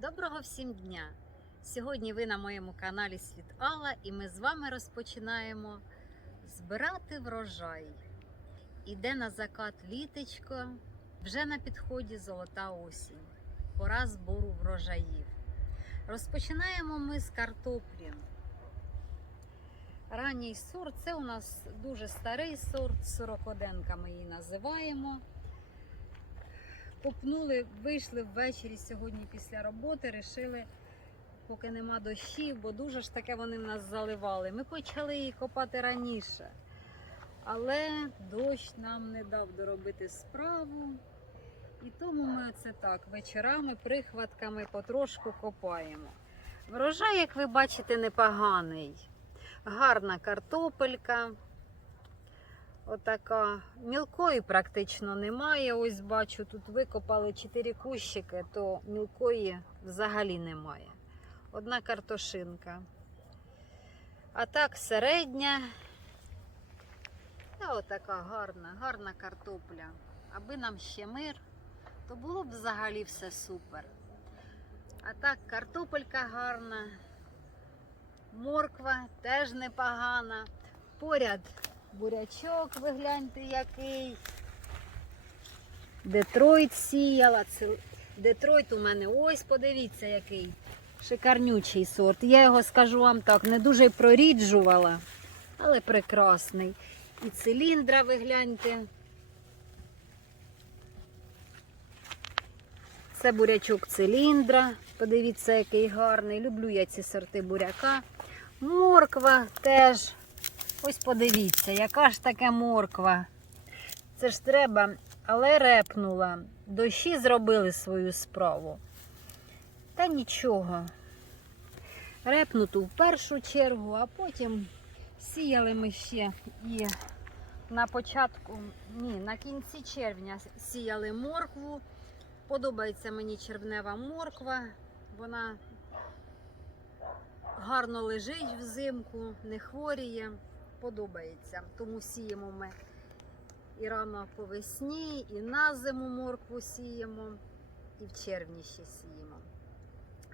Доброго всім дня! Сьогодні ви на моєму каналі Світ Алла і ми з вами розпочинаємо збирати врожай. Іде на закат літечко, вже на підході золота осінь, пора збору врожаїв. Розпочинаємо ми з картоплі. Ранній сорт це у нас дуже старий сорт, сорокоденка ми її називаємо. Копнули, вийшли ввечері сьогодні після роботи, рішили, поки нема дощів, бо дуже ж таке вони нас заливали. Ми почали її копати раніше, але дощ нам не дав доробити справу. І тому ми оце так вечорами, прихватками потрошку копаємо. Врожай, як ви бачите, непоганий. Гарна картопелька. Отака мілкої практично немає. Ось бачу, тут викопали 4 кущики, то мілкої взагалі немає. Одна картошинка. А так середня. Та отака гарна, гарна картопля. Аби нам ще мир, то було б взагалі все супер. А так, картопелька гарна, морква теж непогана. Поряд бурячок, ви гляньте який. Детройт сіяла. Детройт у мене ось, подивіться, який шикарнючий сорт. Я його скажу вам так, не дуже проріджувала, але прекрасний. І циліндра, ви гляньте. Це бурячок циліндра. Подивіться, який гарний. Люблю я ці сорти буряка. Морква теж. Ось подивіться, яка ж таке морква. Це ж треба, але репнула. Дощі зробили свою справу. Та нічого. Репнуту в першу чергу, а потім сіяли ми ще і на початку, ні, на кінці червня сіяли моркву. Подобається мені червнева морква. Вона гарно лежить взимку, не хворіє подобається. Тому сіємо ми і рано по весні, і на зиму моркву сіємо, і в червні ще сіємо.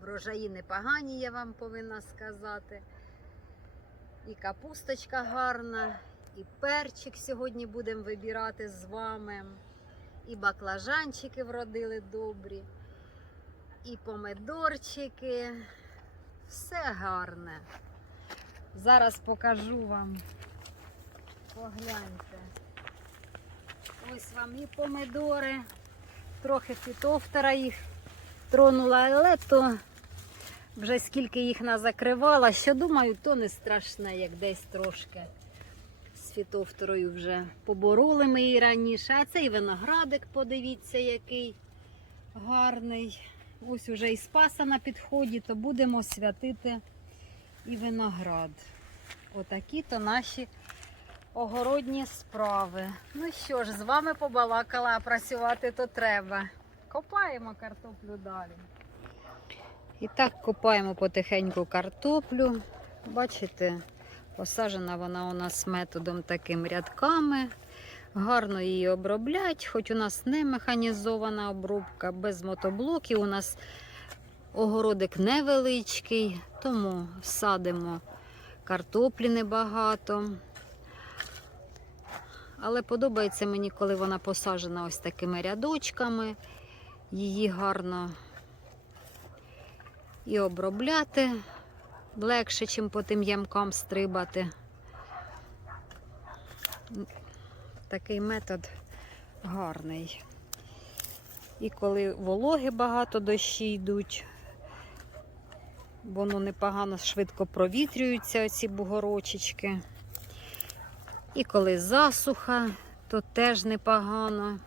Врожаї непогані, я вам повинна сказати. І капусточка гарна, і перчик сьогодні будемо вибирати з вами. І баклажанчики вродили добрі, і помидорчики. Все гарне. Зараз покажу вам. Погляньте. Ось вам і помидори. Трохи фітофтера їх тронула, але то вже скільки їх назакривала, що думаю, то не страшне, як десь трошки з фітофторою вже побороли ми її раніше. А цей виноградик, подивіться, який гарний. Ось уже і спаса на підході, то будемо святити і виноград. Отакі то наші огородні справи. Ну що ж, з вами побалакала, а працювати то треба. Копаємо картоплю далі. І так копаємо потихеньку картоплю. Бачите, посаджена вона у нас методом таким рядками. Гарно її оброблять, хоч у нас не механізована обробка, без мотоблоків. У нас огородик невеличкий, тому садимо картоплі небагато. Але подобається мені, коли вона посаджена ось такими рядочками. Її гарно і обробляти легше, чим по тим ямкам стрибати. Такий метод гарний. І коли вологи багато дощі йдуть, воно непогано швидко провітрюються ці бугорочечки. І коли засуха, то теж непогано.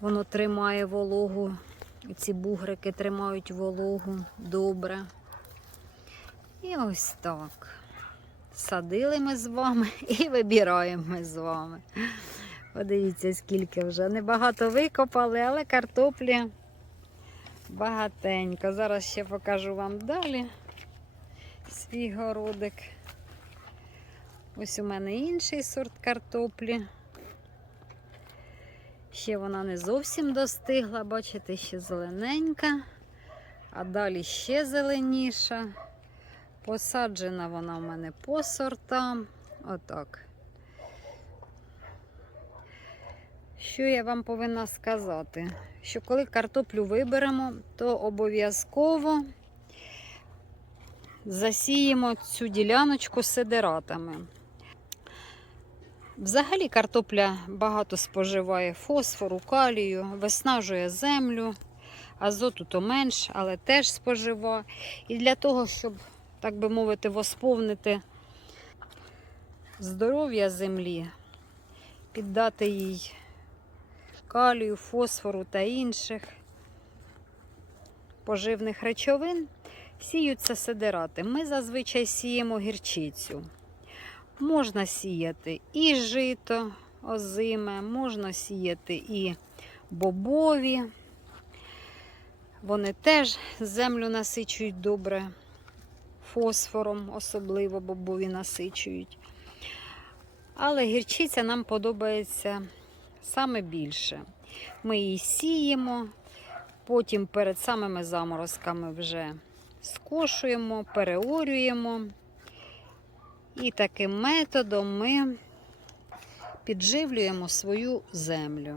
Воно тримає вологу. Ці бугрики тримають вологу добре. І ось так. Садили ми з вами і вибираємо ми з вами. Подивіться, скільки вже. Небагато викопали, але картоплі багатенько. Зараз ще покажу вам далі свій городик. Ось у мене інший сорт картоплі. Ще вона не зовсім достигла, бачите, ще зелененька. А далі ще зеленіша. Посаджена вона в мене по сортам. Отак. Що я вам повинна сказати? Що коли картоплю виберемо, то обов'язково засіємо цю діляночку сидератами. Взагалі картопля багато споживає фосфору, калію, виснажує землю, азоту то менш, але теж спожива. І для того, щоб, так би мовити, восповнити здоров'я землі, піддати їй калію, фосфору та інших поживних речовин, сіються сидерати. Ми зазвичай сіємо гірчицю. Можна сіяти і жито озиме, можна сіяти і бобові. Вони теж землю насичують добре, фосфором, особливо бобові насичують. Але гірчиця нам подобається саме більше. Ми її сіємо, потім перед самими заморозками вже скошуємо, переорюємо. І таким методом ми підживлюємо свою землю.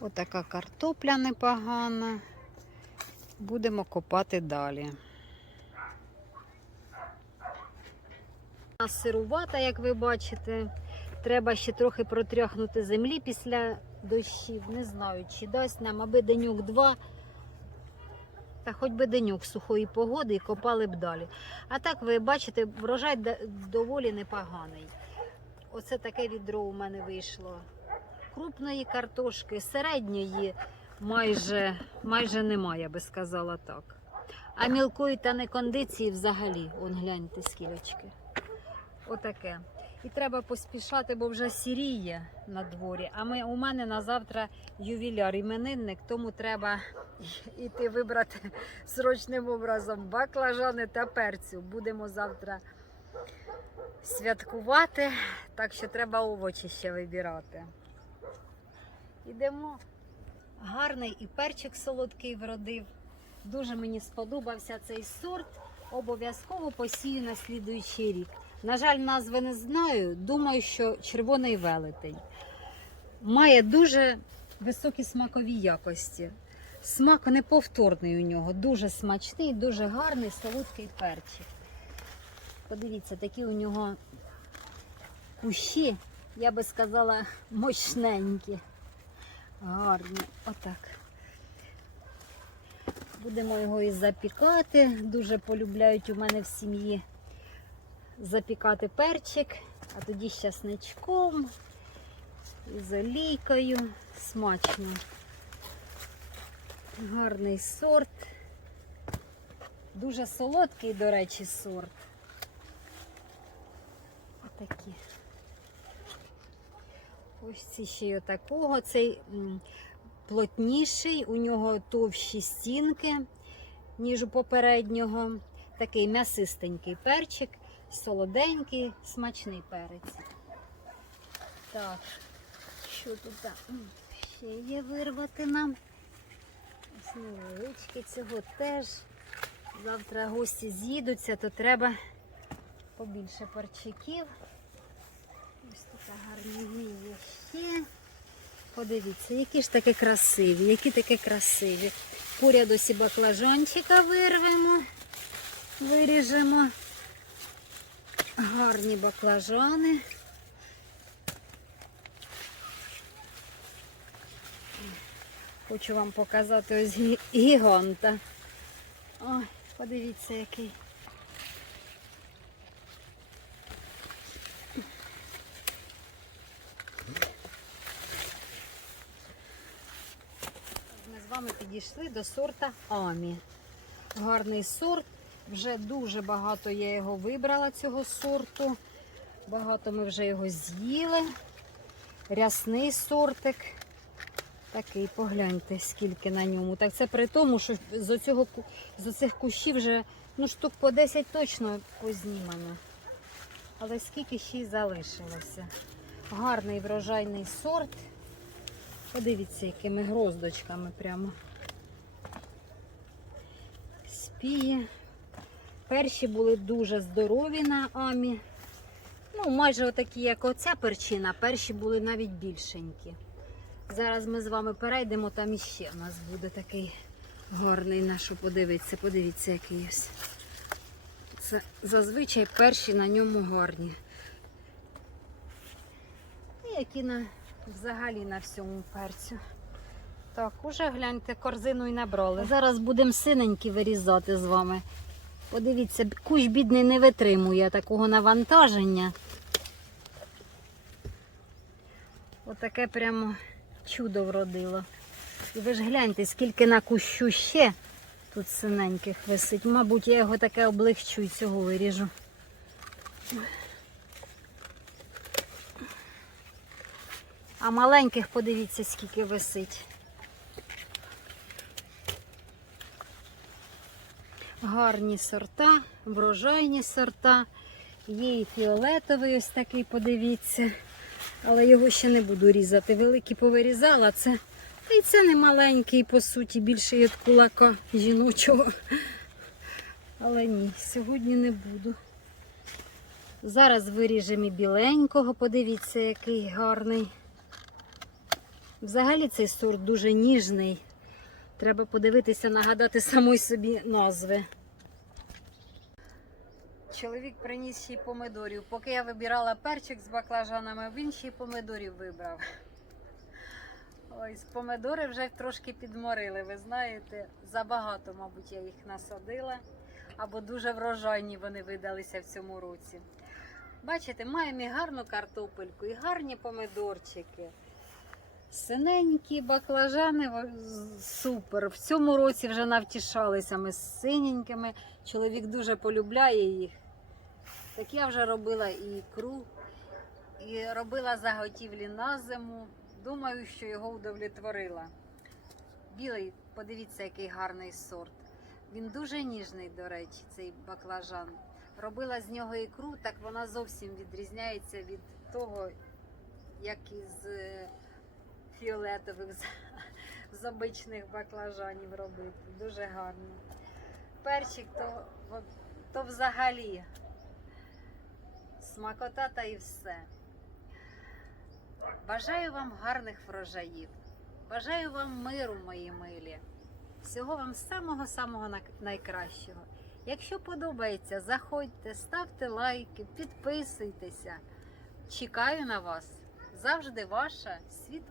Отака картопля непогана. Будемо копати далі. Сирувата, як ви бачите, треба ще трохи протряхнути землі після дощів. Не знаю, чи дасть нам, аби денюк два. Та хоч би денюк сухої погоди і копали б далі. А так ви бачите, врожай доволі непоганий. Оце таке відро у мене вийшло. Крупної картошки, середньої майже, майже немає, я би сказала так. А мілкої та не кондиції взагалі, он гляньте скілечки. Отаке. І треба поспішати, бо вже сіріє на дворі. А ми, у мене на завтра ювіляр іменинник, тому треба іти вибрати срочним образом баклажани та перцю. Будемо завтра святкувати, так що треба овочі ще вибирати. Ідемо. Гарний і перчик солодкий вродив. Дуже мені сподобався цей сорт. Обов'язково посію на слідуючий рік. На жаль, назви не знаю. Думаю, що червоний велетень має дуже високі смакові якості. Смак неповторний у нього, дуже смачний, дуже гарний, солодкий перчик. Подивіться, такі у нього кущі, я би сказала, мощненькі. Гарні. Отак. Будемо його і запікати. Дуже полюбляють у мене в сім'ї запікати перчик, а тоді з часничком і з олійкою. Смачно. Гарний сорт. Дуже солодкий, до речі, сорт. Отакі. Ось ці ще й отакого. Цей плотніший, у нього товщі стінки, ніж у попереднього. Такий м'ясистенький перчик, солоденький, смачний перець. Так, що тут? Ще є вирвати нам? Ось цього теж. Завтра гості з'їдуться, то треба побільше парчиків. Ось тут гарні є ще. Подивіться, які ж такі красиві, які такі красиві. Поряд ось і баклажанчика вирвемо, виріжемо. Гарні баклажани. Хочу вам показати ось гі- гіганта. Ой, подивіться, який. Ми з вами підійшли до сорта Амі. Гарний сорт. Вже дуже багато я його вибрала цього сорту. Багато ми вже його з'їли. Рясний сортик. Такий, погляньте, скільки на ньому. Так це при тому, що з оцього, з оцих кущів вже ну, штук по 10 точно познімано. Але скільки ще й залишилося. Гарний врожайний сорт. Подивіться, якими гроздочками прямо. терапії. Перші були дуже здорові на амі. Ну, майже отакі, як оця перчина, перші були навіть більшенькі. Зараз ми з вами перейдемо, там іще у нас буде такий гарний на що подивитися. Подивіться, який ось. Це зазвичай перші на ньому гарні. І які на, взагалі на всьому перцю. Так, уже гляньте, корзину і набрали. Зараз будемо синенькі вирізати з вами. Подивіться, кущ бідний не витримує такого навантаження. Отаке прямо чудо вродило. І ви ж гляньте, скільки на кущу ще тут синеньких висить. Мабуть, я його таке облегчу і цього виріжу. А маленьких подивіться, скільки висить. Гарні сорта, врожайні сорта. Є і фіолетовий ось такий, подивіться. Але його ще не буду різати. Великий повирізала це. Та й це не маленький, по суті, більше від кулака жіночого. Але ні, сьогодні не буду. Зараз виріжемо і біленького, подивіться, який гарний. Взагалі цей сорт дуже ніжний. Треба подивитися, нагадати самой собі назви. Чоловік приніс ще й помидорів. Поки я вибирала перчик з баклажанами, він ще й помидорів вибрав. Ой, помидори вже трошки підморили, ви знаєте. Забагато, мабуть, я їх насадила. Або дуже врожайні вони видалися в цьому році. Бачите, маємо і гарну картопельку, і гарні помидорчики. Синенькі баклажани супер. В цьому році вже навтішалися ми з синенькими. Чоловік дуже полюбляє їх. Так я вже робила і ікру, і робила заготівлі на зиму. Думаю, що його удовлетворила. Білий, подивіться, який гарний сорт. Він дуже ніжний, до речі, цей баклажан. Робила з нього ікру, так вона зовсім відрізняється від того, як із е, фіолетових з, обичних баклажанів робити. Дуже гарно. Перчик то, то взагалі смакота та і все. Бажаю вам гарних врожаїв. Бажаю вам миру, мої милі. Всього вам самого-самого найкращого. Якщо подобається, заходьте, ставте лайки, підписуйтеся. Чекаю на вас. Завжди ваша Світ.